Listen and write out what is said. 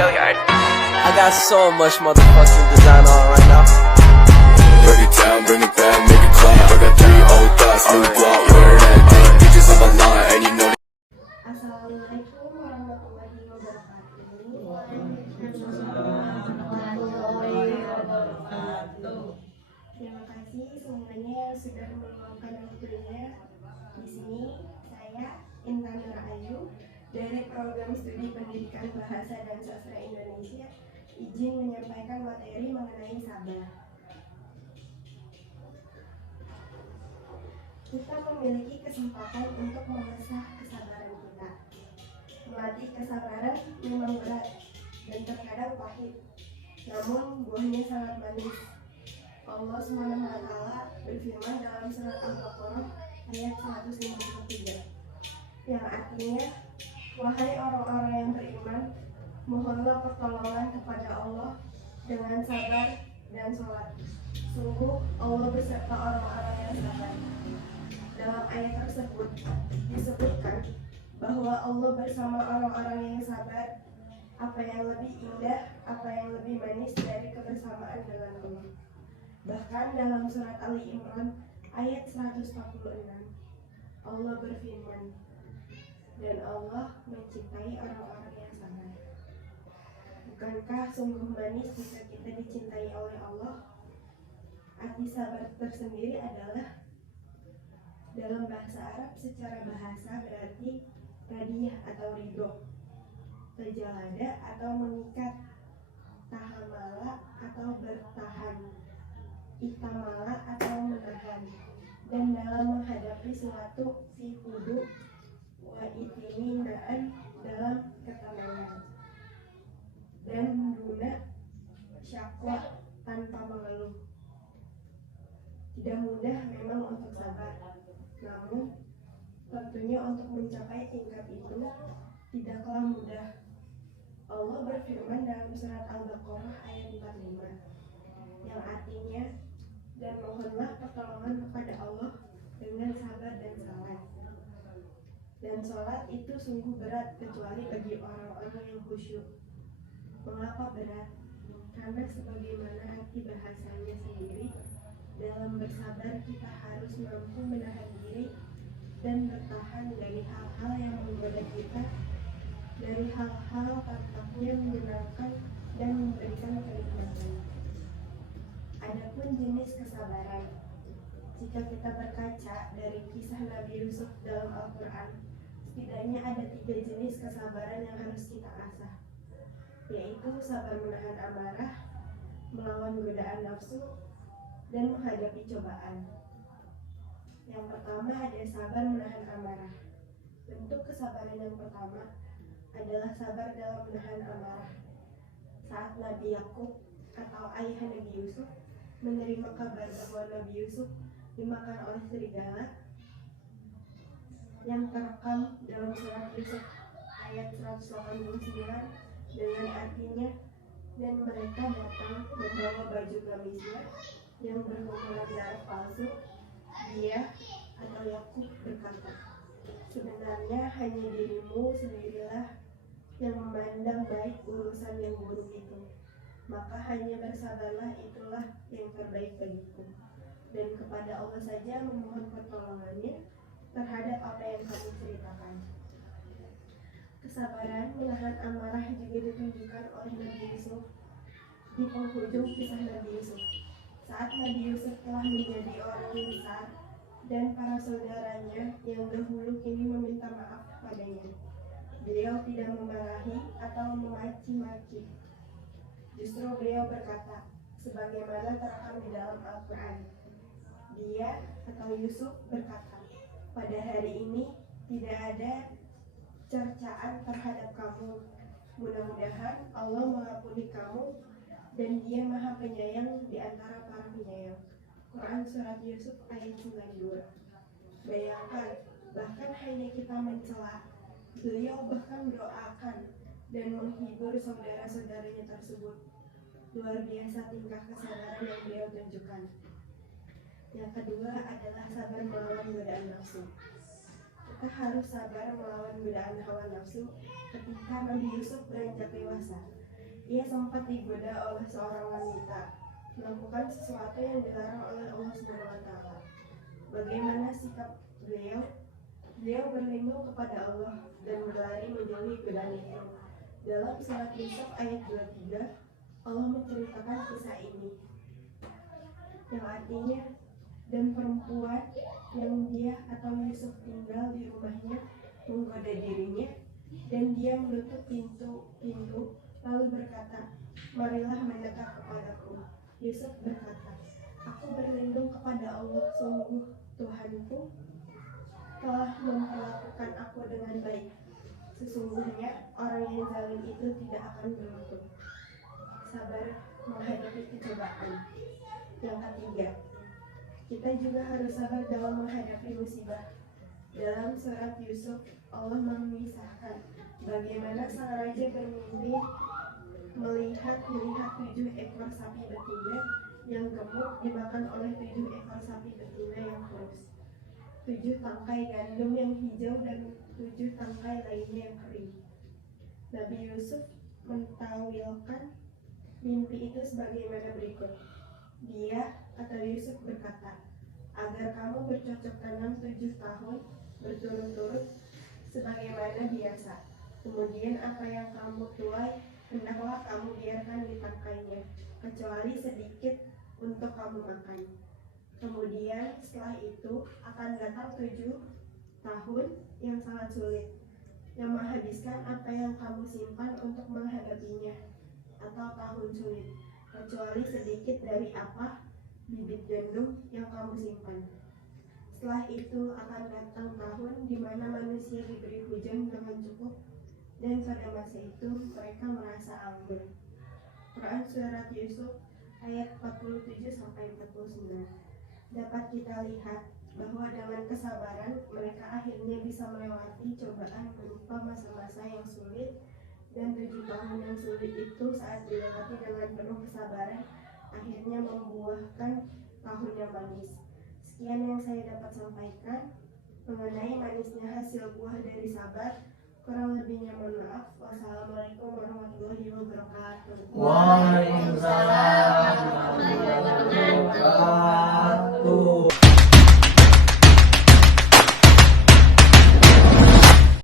I got so much motherfucking design on right now. Break it down, bring it back, make it clap. I got 3 old thoughts, new block, where that thing. Bitches on my line, and you know. Assalamualaikum warahmatullahi wabarakatuh. Terima kasih semuanya yang sudah meluangkan waktunya. Di sini saya Intan Nurayu dari Program Studi Pendidikan Bahasa dan Sastra Indonesia izin menyampaikan materi mengenai sabar. Kita memiliki kesempatan untuk mengasah kesabaran kita. Melatih kesabaran memang berat dan terkadang pahit, namun buahnya sangat manis. Allah SWT berfirman dalam surat Al-Baqarah ayat 153 yang artinya, wahai orang-orang yang beriman, mohonlah pertolongan kepada Allah dengan sabar dan sholat. Sungguh Allah beserta orang-orang yang sabar. Dalam ayat tersebut disebutkan bahwa Allah bersama orang-orang yang sabar. Apa yang lebih indah, apa yang lebih manis dari kebersamaan dengan Allah. Bahkan dalam surat Ali Imran ayat 146 Allah berfirman, dan Allah mencintai orang-orang yang sabar. Bukankah sungguh manis jika kita dicintai oleh Allah? Arti sabar tersendiri adalah dalam bahasa Arab secara bahasa berarti radiyah atau ridho, tajalada atau mengikat, tahamala atau bertahan, itamala atau menahan, dan dalam menghadapi suatu fi hudu wa itiminaan dalam ketenangan, dan duna syakwa tanpa mengeluh. Tidak mudah memang untuk sabar, namun tentunya untuk mencapai tingkat itu tidaklah mudah. Allah berfirman dalam surat Al-Baqarah ayat 45 yang artinya, dan mohonlah pertolongan kepada Allah dengan sabar dan salat. Dan salat itu sungguh berat kecuali bagi orang-orang yang khusyuk. Mengapa berat? Karena sebagaimana arti bahasanya sendiri, dalam bersabar kita harus mampu menahan diri dan bertahan dari hal-hal yang menggoda kita, dari hal-hal tampaknya menyenangkan dan memberikan kenikmatan. Adapun jenis kesabaran, jika kita berkaca dari kisah Nabi Yusuf dalam Al-Quran, setidaknya ada 3 jenis kesabaran yang harus kita asah, yaitu sabar menahan amarah, melawan godaan nafsu, dan menghadapi cobaan. Yang pertama ada sabar menahan amarah. Bentuk kesabaran yang pertama adalah sabar dalam menahan amarah. Saat Nabi Yakub atau ayah Nabi Yusuf menerima kabar bahwa Nabi Yusuf dimakan oleh serigala yang terekam dalam surat Yusuf ayat 189 dengan artinya, dan mereka datang membawa baju gamisnya yang berkumpulan darah palsu. Dia atau Yakub berkata, sebenarnya hanya dirimu sendirilah yang memandang baik urusan yang buruk itu, maka hanya bersabarlah, itulah yang terbaik bagiku, dan kepada Allah saja memohon pertolongannya terhadap apa yang kamu ceritakan. Kesabaran menahan amarah juga ditunjukkan oleh Nabi Yusuf di penghujung kisah Nabi Yusuf. Saat Nabi Yusuf telah menjadi orang besar dan para saudaranya yang dahulu kini meminta maaf padanya, beliau tidak memarahi atau memaki-maki. Justru beliau berkata, sebagaimana terekam di dalam Al-Quran. Dia atau Yusuf berkata, pada hari ini tidak ada cercaan terhadap kamu. Mudah-mudahan Allah mengampuni kamu, dan Dia Maha Penyayang di antara para penyayang. Quran Surat Yusuf ayat 92. Bayangkan, bahkan hanya kita mencela, beliau bahkan mendoakan dan menghibur saudara-saudaranya tersebut. Luar biasa tingkah kesabaran yang beliau tunjukkan. Yang kedua adalah sabar melawan godaan nafsu. Kita harus sabar melawan godaan hawa nafsu ketika Nabi Yusuf beranjak dewasa. Ia sempat digoda oleh seorang wanita melakukan sesuatu yang dilarang oleh Allah SWT. Bagaimana sikap beliau? Beliau berlindung kepada Allah dan berlari menjauhi godaan itu. Dalam surat Yusuf ayat 23, Allah menceritakan kisah ini, yang artinya, dan perempuan yang dia atau Yusuf tinggal di rumahnya menggoda dirinya, dan dia menutup pintu lalu berkata, marilah mendekat kepadaku. Yusuf berkata, aku berlindung kepada Allah, sungguh Tuhanku telah memperlakukan aku dengan baik. Sesungguhnya orang yang zalim itu tidak akan beruntung. Sabar menghadapi cobaan. Yang ketiga, kita juga harus sabar dalam menghadapi musibah. Dalam surat Yusuf, Allah mengisahkan bagaimana sang raja bermimpi melihat 7 ekor sapi betina yang gemuk dimakan oleh 7 ekor sapi betina yang kurus, 7 tangkai gandum yang hijau dan 7 tangkai lainnya yang kering. Nabi Yusuf mentawilkan mimpi itu sebagaimana berikut. Dia atau Yusuf berkata, agar kamu bercocok tanam 7 tahun berturut-turut sebagaimana biasa. Kemudian apa yang kamu tuai hendaklah kamu biarkan ditangkainya, kecuali sedikit untuk kamu makan. Kemudian setelah itu akan datang 7 tahun yang sangat sulit, yang menghabiskan apa yang kamu simpan untuk menghadapinya, atau tahun sulit, kecuali sedikit dari apa bibit gandum yang kamu simpan. Setelah itu akan datang tahun di mana manusia diberi hujan dengan cukup, dan pada masa itu mereka merasa anggur. Quran Surat Yusuf ayat 47-49. Dapat kita lihat bahwa dengan kesabaran mereka akhirnya bisa melewati cobaan berupa masa-masa yang sulit, dan 7 tahun yang sulit itu saat dilewati dengan penuh kesabaran akhirnya membuahkan tahun yang manis. Sekian yang saya dapat sampaikan mengenai manisnya hasil buah dari sabar. Kurang lebihnya mohon maaf. Wassalamualaikum warahmatullahi wabarakatuh. Waalaikumsalam